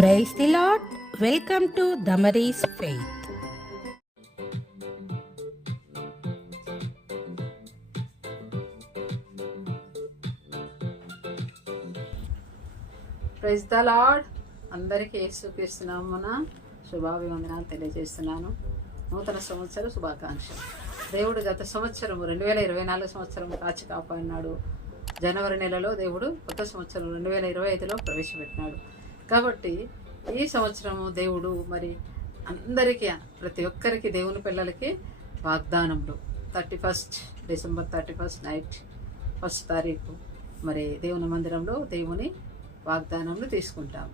Praise the Lord. Welcome to Damaris Faith. Praise the lord. అందరికీ యేసుక్రీస్తు నామమున శుభాభివందనాలు తెలియజేస్తున్నాను. నూతన సంవత్సర శుభాకాంక్షలు. దేవుడు గత సంవత్సరం 2024 సంవత్సరం కాచి కాపాడినాడు. జనవరి నెలలో దేవుడు కొత్త సంవత్సరం 2025లో ప్రవేశపెట్టినాడు. కాబట్టి ఈ సంవత్సరము దేవుడు మరి అందరికీ, ప్రతి ఒక్కరికి, దేవుని పిల్లలకి వాగ్దానములు 31 డిసెంబర్ 31 నైట్ 1 తారీఖు మరి దేవుని మందిరంలో దేవుని వాగ్దానములు తీసుకుంటాము.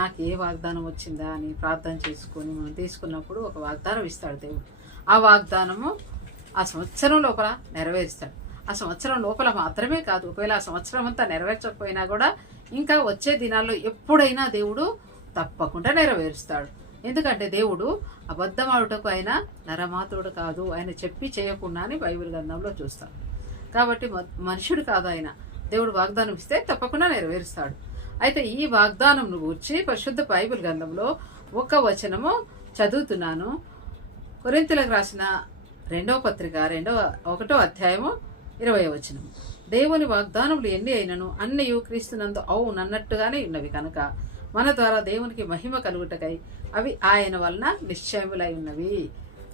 నాకు ఏ వాగ్దానం వచ్చిందా అని ప్రార్థన చేసుకొని మనం తీసుకున్నప్పుడు ఒక వాగ్దానం ఇస్తాడు దేవుడు. ఆ వాగ్దానము ఆ సంవత్సరం లోపల నెరవేరుస్తాడు. ఆ సంవత్సరం లోపల మాత్రమే కాదు, ఒకవేళ ఆ సంవత్సరం అంతా నెరవేర్చకపోయినా కూడా ఇంకా వచ్చే దినాల్లో ఎప్పుడైనా దేవుడు తప్పకుండా నెరవేరుస్తాడు. ఎందుకంటే దేవుడు అబద్ధమాడుటకు ఆయన నరమాతుడు కాదు, ఆయన చెప్పి చేయకుండా అని బైబిల్ గ్రంథంలో చూస్తాం. కాబట్టి మనుషుడు కాదు ఆయన. దేవుడు వాగ్దానం ఇస్తే తప్పకుండా నెరవేరుస్తాడు. అయితే ఈ వాగ్దానం గూర్చి పరిశుద్ధ బైబిల్ గ్రంథంలో ఒక వచనము చదువుతున్నాను. కొరింథీయులకు రాసిన 2వ పత్రిక 1వ అధ్యాయము 20వ వచనం. దేవుని వాగ్దానములు ఎన్ని అయినను అన్నయు క్రీస్తునందు అవునన్నట్టుగానే ఉన్నవి కనుక మన ద్వారా దేవునికి మహిమ కలుగుటకై అవి ఆయన వలన నిశ్చయములై ఉన్నవి.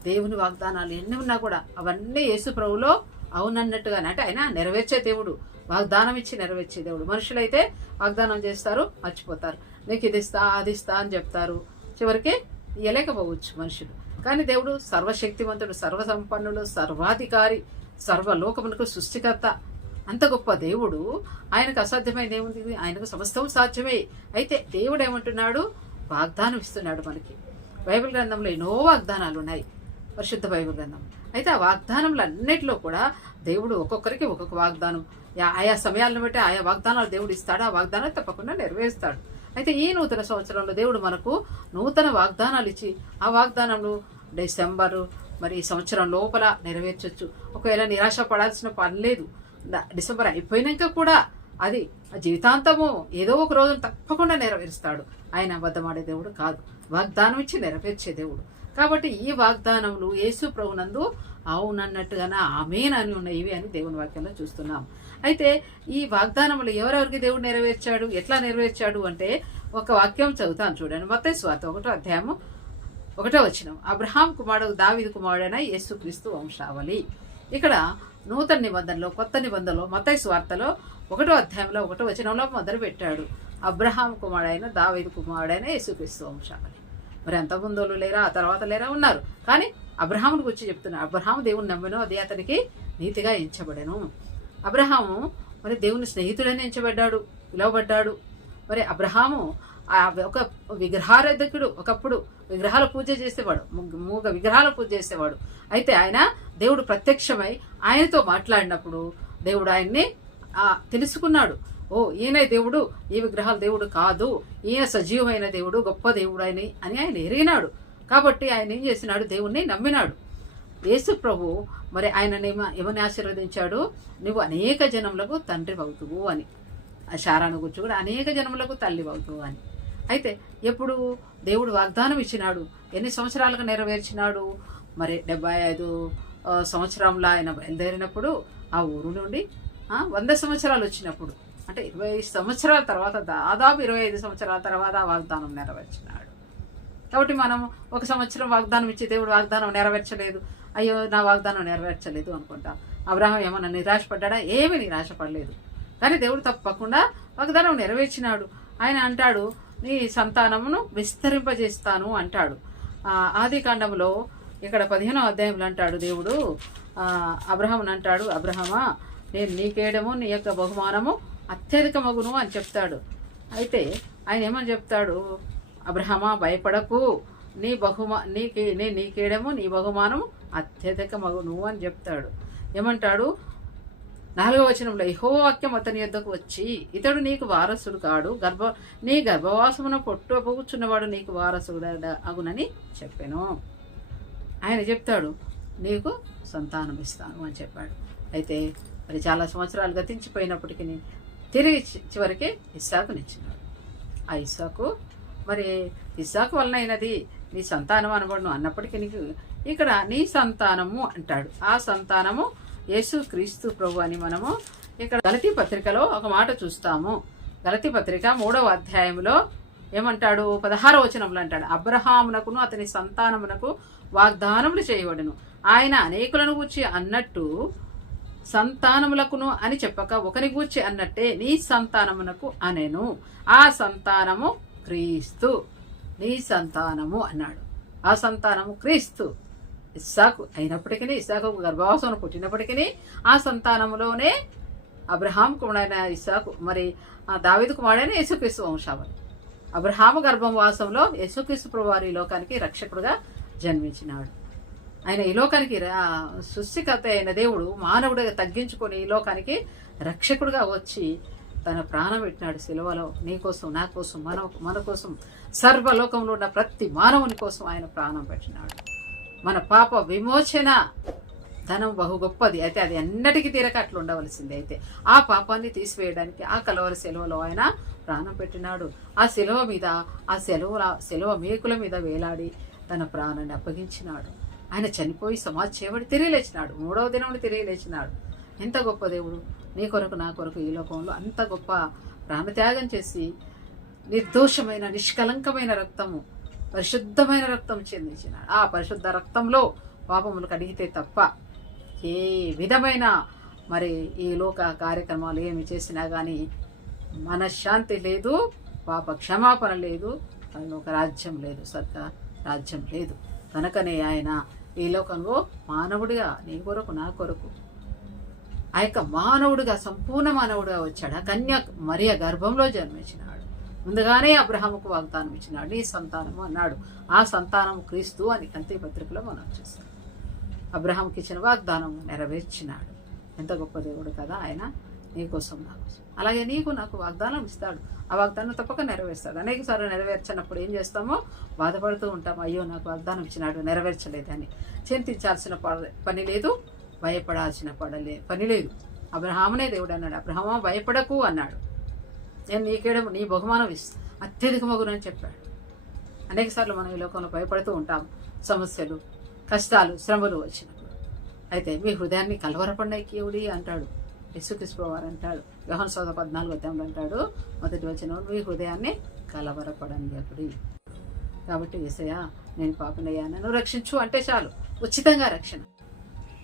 దేవుని వాగ్దానాలు ఎన్ని ఉన్నా కూడా అవన్నీ యేసు ప్రభులో అవునన్నట్టుగానే, అంటే ఆయన నెరవేర్చే దేవుడు, వాగ్దానం ఇచ్చి నెరవేర్చే దేవుడు. మనుషులైతే వాగ్దానం చేస్తారు, మర్చిపోతారు. నీకు ఇది ఇస్తా అది ఇస్తా అని చెప్తారు, చివరికి ఇయ్యలేకపోవచ్చు మనుషులు. కానీ దేవుడు సర్వశక్తివంతుడు, సర్వసంపన్నుడు, సర్వాధికారి, సర్వలోకమునకు సృష్టికర్త. అంత గొప్ప దేవుడు. ఆయనకు అసాధ్యమైనది ఏముంది? ఆయనకు సమస్తం సాధ్యమే. అయితే దేవుడు ఏమంటున్నాడు? వాగ్దానం ఇస్తున్నాడు మనకి. బైబిల్ గ్రంథంలో ఎన్నో వాగ్దానాలు ఉన్నాయి, పరిశుద్ధ బైబిల్ గ్రంథం. అయితే ఆ వాగ్దానములు అన్నిటిలో కూడా దేవుడు ఒక్కొక్కరికి ఒక్కొక్క వాగ్దానం, ఆయా సమయాలను బట్టి ఆయా వాగ్దానాలు దేవుడు ఇస్తాడు. ఆ వాగ్దానాలు తప్పకుండా నెరవేరుస్తాడు. అయితే ఈ నూతన సంవత్సరంలో దేవుడు మనకు నూతన వాగ్దానాలు ఇచ్చి ఆ వాగ్దానాలు డిసెంబరు మరి ఈ సంవత్సరం లోపల నెరవేర్చొచ్చు. ఒకవేళ నిరాశ పడాల్సిన పని లేదు. డిసెంబర్ అయిపోయినాక కూడా అది జీవితాంతము ఏదో ఒక రోజు తప్పకుండా నెరవేరుస్తాడు. ఆయన అబద్ధమాడే దేవుడు కాదు, వాగ్దానం ఇచ్చి నెరవేర్చే దేవుడు. కాబట్టి ఈ వాగ్దానములు యేసు ప్రభునందు అవునన్నట్టుగానే ఆమేన్ ఉన్నాయి ఇవి అని దేవుని వాక్యంలో చూస్తున్నాం. అయితే ఈ వాగ్దానములు ఎవరెవరికి దేవుడు నెరవేర్చాడు, ఎట్లా నెరవేర్చాడు అంటే ఒక వాక్యం చదువుతాను చూడండి. మత్తయి సువార్త 1వ అధ్యాయము 1వ వచనం. అబ్రహాం కుమారుడు దావీదు కుమారుడైన యేసుక్రీస్తు వంశావళి. ఇక్కడ నూతన నిబంధనలో, కొత్త నిబంధనలో మత్తయి సువార్తలో 1వ అధ్యాయంలో 1వ వచనంలో మొదలు పెట్టాడు. అబ్రహాం కుమారుడైన దావీదు కుమారుడైన యేసుక్రీస్తు వంశావళి. మరి అంత ముందోళ్ళు లేరా, ఆ తర్వాత లేరా, ఉన్నారు. కానీ అబ్రహాముని గురించి చెప్తున్నారు. అబ్రహాము దేవుని నమ్మెను, అది అతనికి నీతిగా ఎంచబడెను. అబ్రహాము మరి దేవుని స్నేహితుడని ఎంచబడ్డాడు, పిలువబడ్డాడు. మరి అబ్రహాము ఒక విగ్రహారాధకుడు. ఒకప్పుడు విగ్రహాల పూజ చేసేవాడు, మూగ విగ్రహాల పూజ చేసేవాడు. అయితే ఆయన దేవుడు ప్రత్యక్షమై ఆయనతో మాట్లాడినప్పుడు దేవుడు ఆయన్ని తెలుసుకున్నాడు. ఓ, ఈయన దేవుడు, ఈ విగ్రహాల దేవుడు కాదు, ఈయన సజీవమైన దేవుడు, గొప్ప దేవుడు అని ఆయన ఎరిగినాడు. కాబట్టి ఆయన ఏం చేసినాడు? దేవుణ్ణి నమ్మినాడు. యేసు ప్రభు మరి ఆయన ఏమని ఆశీర్వదించాడు? నువ్వు అనేక జనములకు తండ్రి అవుతువు అని. ఆ శారాను గురించి కూడా అనేక జనములకు తల్లి అవుతువు అని. అయితే ఎప్పుడు దేవుడు వాగ్దానం ఇచ్చినాడు, ఎన్ని సంవత్సరాలుగా నెరవేర్చినాడు? మరి 75 సంవత్సరంలో ఆయన బయలుదేరినప్పుడు ఆ ఊరు నుండి 100 సంవత్సరాలు వచ్చినప్పుడు, అంటే 20 సంవత్సరాల తర్వాత, దాదాపు 25 సంవత్సరాల తర్వాత ఆ వాగ్దానం నెరవేర్చినాడు. కాబట్టి మనం ఒక సంవత్సరం వాగ్దానం ఇచ్చి దేవుడు వాగ్దానం నెరవేర్చలేదు, అయ్యో నా వాగ్దానం నెరవేర్చలేదు అనుకుంటాం. అబ్రహాం ఏమన్నా నిరాశపడ్డా? ఏమీ నిరాశపడలేదు. కానీ దేవుడు తప్పకుండా వాగ్దానం నెరవేర్చినాడు. ఆయన అంటాడు, నీ సంతానమును విస్తరింపజేస్తాను అంటాడు. ఆది కాండంలో ఇక్కడ 15వ అధ్యాయంలో అంటాడు దేవుడు అబ్రహామును అంటాడు, అబ్రహమా, నేను నీకేయడము నీ యొక్క బహుమానము అత్యధిక మగును అని చెప్తాడు. అయితే ఆయన ఏమని చెప్తాడు? అబ్రహమా, భయపడకు, నేను నీకేయడము నీ బహుమానము అత్యధిక మగును అని చెప్తాడు. ఏమంటాడు? 4వ వచనంలో, యెహోవా వాక్యం అతని యొద్దకు వచ్చి, ఇతడు నీకు వారసుడు కాడు, నీ గర్భవాసమున పొట్టుపోగుచున్నవాడు నీకు వారసుడు అగునని చెప్పాను. ఆయన చెప్తాడు, నీకు సంతానం ఇస్తాను అని చెప్పాడు. అయితే మరి చాలా సంవత్సరాలు గతించిపోయినప్పటికీ తిరిగి చివరికి ఇస్సాకునిచ్చినాడు. ఆ ఇస్సాకు మరి ఇస్సాకు వలన అయినది నీ సంతానం అనబడును అన్నప్పటికీ నీకు ఇక్కడ నీ సంతానము అంటాడు. ఆ సంతానము యేసు క్రీస్తు ప్రభు అని మనము ఇక్కడ గలతీ పత్రికలో ఒక మాట చూస్తాము. గలతీ పత్రిక 3వ అధ్యాయంలో ఏమంటాడు? 16వ వచనంలో అంటాడు, అబ్రహామునకును అతని సంతానమునకు వాగ్దానములు చేయబడును. ఆయన అనేకులను గూర్చి అన్నట్టు సంతానములకును అని చెప్పక ఒకరి గూర్చి అన్నట్టే నీ సంతానమునకు అనెను. ఆ సంతానము క్రీస్తు. నీ సంతానము అన్నాడు. ఆ సంతానము క్రీస్తు. ఇస్సాకు అయినప్పటికీ, ఇస్సాకు గర్భవాసం పుట్టినప్పటికీ ఆ సంతానములోనే అబ్రహాం కుమారుడైన ఇస్సాకు, మరి దావీదు కుమారుడైన యేసుక్రీస్తు వంశావళి. అబ్రహాము గర్భవాసంలో యేసుక్రీస్తు ప్రభువారు ఈ లోకానికి రక్షకుడుగా జన్మించినాడు. ఆయన ఈ లోకానికి సృష్టికర్త అయిన దేవుడు మానవుడిగా తగ్గించుకొని ఈ లోకానికి రక్షకుడుగా వచ్చి తన ప్రాణం పెట్టినాడు సిలువలో. నీ కోసం, నా కోసం, మన కోసం, సర్వలోకంలో ఉన్న ప్రతి మానవుని కోసం ఆయన ప్రాణం పెట్టినాడు. మన పాప విమోచన ధనం బహు గొప్పది. అయితే అది అన్నిటికీ తీరక అట్లా ఉండవలసింది. అయితే ఆ పాపాన్ని తీసివేయడానికి ఆ కలవరి సెలవులో ఆయన ప్రాణం పెట్టినాడు. ఆ సెలవు మీద, ఆ సెలవు మేకుల మీద వేలాడి తన ప్రాణాన్ని అప్పగించినాడు. ఆయన చనిపోయి సమాధి చేయబడి తిరిగి లేచినాడు. 3వ దినమున తిరిగి లేచినాడు. ఎంత గొప్ప దేవుడు! నీ కొరకు, నా కొరకు ఈ లోకంలో అంత గొప్ప ప్రాణత్యాగం చేసి నిర్దోషమైన, నిష్కలంకమైన రక్తము, పరిశుద్ధమైన రక్తం చెందించినాడు. ఆ పరిశుద్ధ రక్తంలో పాపములు కడిగితే తప్ప ఏ విధమైన మరి ఈ లోక కార్యక్రమాలు ఏమి చేసినా కానీ మనశ్శాంతి లేదు, పాప క్షమాపణ లేదు, ఒక రాజ్యం లేదు, సర్గ రాజ్యం లేదు. కనుకనే ఆయన ఈ లోకంలో మానవుడిగా, నీ కొరకు, నా కొరకు, ఆ యొక్క మానవుడిగా, సంపూర్ణ మానవుడిగా వచ్చాడు. కన్య మరియ గర్భంలో జన్మించినాడు. ముందుగానే అబ్రహాముకు వాగ్దానం ఇచ్చినాడు, నీ సంతానము అన్నాడు. ఆ సంతానము క్రీస్తు అని గలతీ పత్రికలో మనం చూస్తాం. అబ్రహాంకి ఇచ్చిన వాగ్దానం నెరవేర్చినాడు. ఎంత గొప్ప దేవుడు కదా ఆయన! నీ కోసం, నా కోసం. అలాగే నీకు, నాకు వాగ్దానం ఇస్తాడు. ఆ వాగ్దానం తప్పక నెరవేర్స్తాడు. అనేక సార్లు నెరవేర్చినప్పుడు ఏం చేస్తామో బాధపడుతూ ఉంటాం. అయ్యో, నాకు వాగ్దానం ఇచ్చినాడు, నెరవేర్చలేదని. చింతించాల్సిన పని లేదు, భయపడాల్సిన పని లేదు. అబ్రహామునే దేవుడు అన్నాడు, అబ్రహామా భయపడకు అన్నాడు. నేను నీకేడము, నీ బహుమానం అత్యధికమగునని చెప్పాడు. అనేక సార్లు మనం ఈ లోకంలో భయపడుతూ ఉంటాం, సమస్యలు, కష్టాలు, శ్రమలు వచ్చినప్పుడు. అయితే మీ హృదయాన్ని కలవరపడనీయుడి అంటాడు యేసుక్రీస్తు వారు అంటాడు. యోహాను 14 అంటాడు, మొదటి వచనం, మీ హృదయాన్ని కలవరపడనీయుడి. కాబట్టి యేసయ్యా, నేను పాపినయ్యా, నన్ను రక్షించు అంటే చాలు, ఉచితంగా రక్షణ.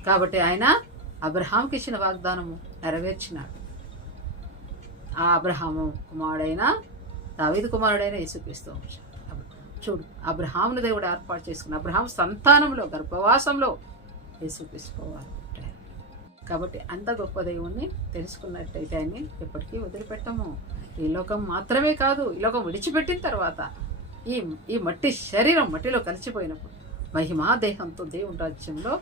కాబట్టి ఆయన అబ్రహాంకి ఇచ్చిన వాగ్దానము నెరవేర్చినాడు. ఆ అబ్రహాము కుమారుడైన, దావీదు కుమారుడైన యేసుక్రీస్తు. చూడు, అబ్రహామును దేవుడు ఏర్పాటు చేసుకున్న అబ్రహాం సంతానంలో, గర్భవాసంలో యేసుక్రీస్తు వారు పుట్టారు. కాబట్టి అంత గొప్ప దేవుణ్ణి తెలుసుకున్నట్టయితే ఆయన్ని ఎప్పటికీ వదిలిపెట్టము. ఈ లోకం మాత్రమే కాదు, ఈ లోకం విడిచిపెట్టిన తర్వాత ఈ మట్టి శరీరం మట్టిలో కలిసిపోయినప్పుడు మహిమా దేహంతో దేవుని రాజ్యంలో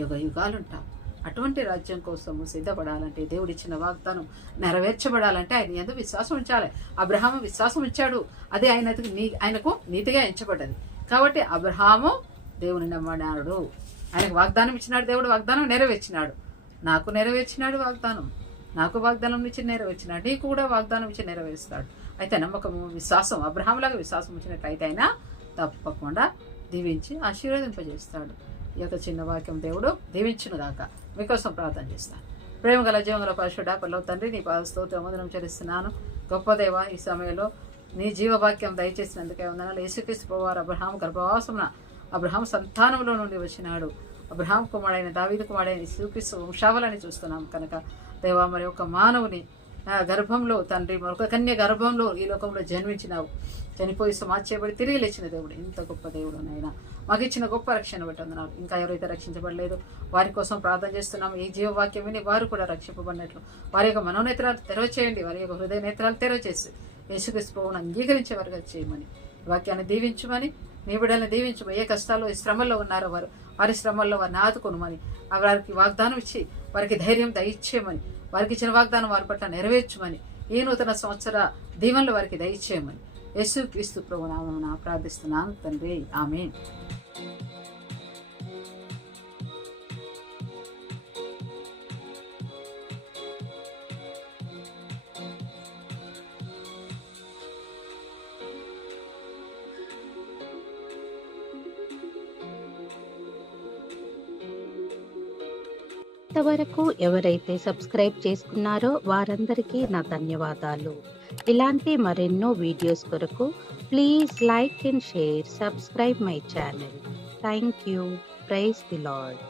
యుగ యుగాలుంటాం. అటువంటి రాజ్యం కోసము సిద్ధపడాలంటే, దేవుడిచ్చిన వాగ్దానం నెరవేర్చబడాలంటే ఆయన యందు విశ్వాసం ఉంచాలి. అబ్రహాము విశ్వాసం ఉంచాడు, అదే ఆయనకు నీతిగా ఎంచబడ్డది. కాబట్టి అబ్రహాము దేవుని నమ్మనాడు. ఆయనకు వాగ్దానం ఇచ్చినాడు, దేవుడు వాగ్దానం నెరవేర్చినాడు. నాకు నెరవేర్చినాడు వాగ్దానం, నాకు వాగ్దానం ఇచ్చి నెరవేర్చినాడు, నీకు కూడా వాగ్దానం ఇచ్చి నెరవేరుస్తాడు. అయితే నమ్మకము, విశ్వాసం, అబ్రహాంలాగా విశ్వాసం వచ్చినట్లయితే ఆయన తప్పకుండా దీవించి ఆశీర్వదింపజేస్తాడు. ఈ యొక్క చిన్న వాక్యం దేవుడు దీవించును గాక. మీకోసం ప్రార్థన చేస్తాను. ప్రేమ గల జీవంగల పరిశుద్ధ పరలోక తండ్రి, నీ పాదస్తోత్రం వందనం చెల్లిస్తున్నాను. గొప్ప దేవ, ఈ సమయంలో నీ జీవవాక్యం దయచేసినందుకే వందనాలు. యేసుక్రీస్తు ప్రభువారు అబ్రహాం గర్భవాసమున, అబ్రహాం సంతానంలో నుండి వచ్చినాడు. అబ్రహాం కుమారుడైన, దావీదు కుమారుడైన యేసుక్రీస్తు వంశావళిని చూస్తున్నాం కనుక దేవా, మరి ఒక మానవుని గర్భంలో తండ్రి, మరొక కన్య గర్భంలో ఈ లోకంలో జన్మించినావు. చనిపోయి సమాధి చేయబడి తిరిగి లేచిన దేవుడు, ఎంత గొప్ప దేవుడు నాయన. మాకు ఇచ్చిన గొప్ప రక్షణ బట్టి వందనాలు. ఇంకా ఎవరైతే రక్షించబడలేదు వారి కోసం ప్రార్థన చేస్తున్నాము. ఈ జీవవాక్యం విని వారు కూడా రక్షింపబడినట్లు వారి యొక్క మనోనేత్రాలు తెరవచేయండి, వారి యొక్క హృదయ నేత్రాలు తెరవచేసి యేసుక్రీస్తు ప్రభువును అంగీకరించే వారుగా చేయమని, వాక్యాన్ని దీవించమని, నీ బిడ్డలను దీవించమని. ఏ కష్టాల్లో, ఏ శ్రమల్లో ఉన్నారో వారి శ్రమల్లో వారిని ఆదుకోమని, వారికి వాగ్దానం ఇచ్చి వారికి ధైర్యం దయచేయమని, వారికి ఇచ్చిన వాగ్దానం వారి పట్ల నెరవేర్చమని, ఈ నూతన సంవత్సర దీవెనలు వారికి దయచేయమని యేసుక్రీస్తు ప్రభువు నామమున ప్రార్థిస్తున్నాను తండ్రి, ఆమేన్. ఇంతవరకు ఎవరైతే సబ్స్క్రైబ్ చేసుకున్నారో వారందరికీ నా ధన్యవాదాలు. ఇలాంటి మరెన్నో వీడియోస్ కొరకు please like and share, subscribe my channel. Thank you. Praise the lord.